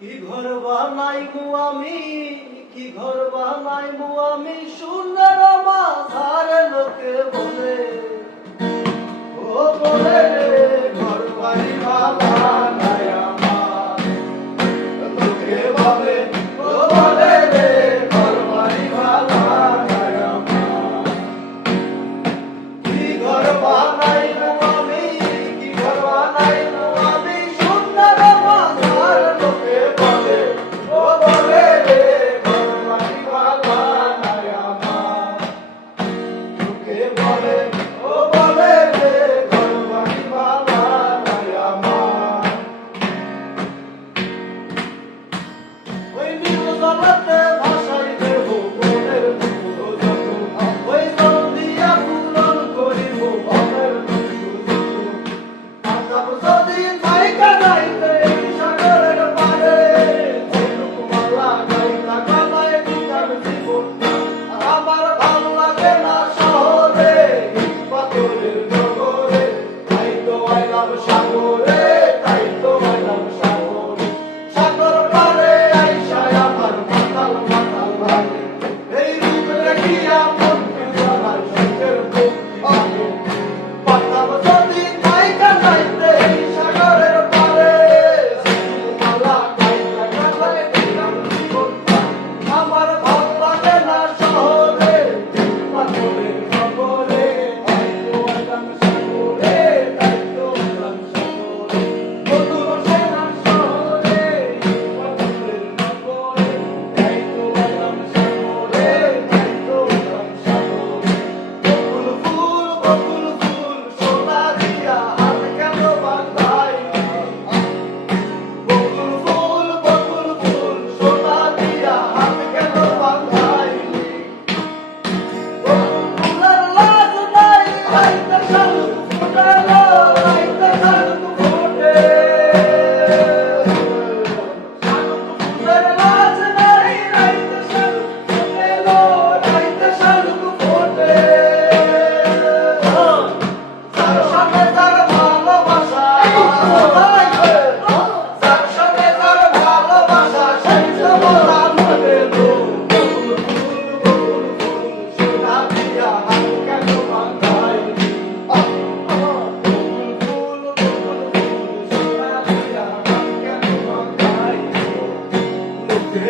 কি ঘর বানাইমু আমি, কি ঘর বানাইমু আমি, সোনার মাথার লোকে বলে, ও বলে রে ঘর বাড়ি ভালা নাই আমার, লোকে বলে, ও বলে রে ঘর বাড়ি ভালা নাই আমার। কি ঘর বানাইমু আমি, কি ঘর বানাইমু আমি, সোনার মাথার লোকে বলে, ও বলে রে ঘর বাড়ি ভালা নাই আমার, লোকে বলে, ও বলে রে ঘর বাড়ি ভালা নাই আমার। ওই নির্জনতে ভাসাই দেব মনের দুঃখ যত, ওই জল দিয়া পূরণ করিব মনের দুঃখ যত। আকাম যদি থাইকা যাইতে এই সাগরের পারে, যেটুকু মালা গাইতা গালায় দিতাম জীবনটা। আমার ভাল লাগে না শহরে, ইট পাথরের নগরে, তাই তো আইলাম সাগরে, তাই তো আইলাম সাগরে। সাগর পারে আইসায় আমার মাতাল মাতাল লাগে, এই রূপ দেখিয়া মনকে আমার সুখের ভক্তি লাগে। পাতাম যদি থাইকা যাইতে এই সাগরের পারে, যেটুকু মালা গাইতা গালায় দিতাম জীবনটা। আমার ভাল লাগে না শহরে, ইট পাথরের নগরে, তাই তো আইলাম সাগরে, তাই তো আইলাম সাগরে। বন্ধু বসে না শহরে, ইট পাথরের নগরে, তাই তো আইলাম সাগরে, তাই তো আইলাম সাগরে। বকুল ফুল, বকুল ফুল, সোনা দিয়া হাত কেন বাঁধাইলি? বকুল ফুল, বকুল ফুল, সোনা দিয়া হাত কেন বাঁধাইলি? বকুল ফুলের লাজ নাই, রাইতে শালুক ফুটেলো, রাইতে শালুক ফোটে। শালুক ফুলের লাজ নাই, রাইতে শালুক ফুটেলো, রাইতে শালুক ফোটে। যার সঙ্গে যার ভালোবাসা, যার সঙ্গে যার ভালোবাসা, সেই তো মোরা মনে লো। বকুল ফুল, বকুল ফুল, সোনা দিয়া হাত কেন বাঁধাইলি? বকুল ফুল, বকুল ফুল, সোনা দিয়া হাত কেন বাঁধাইলি? লোকে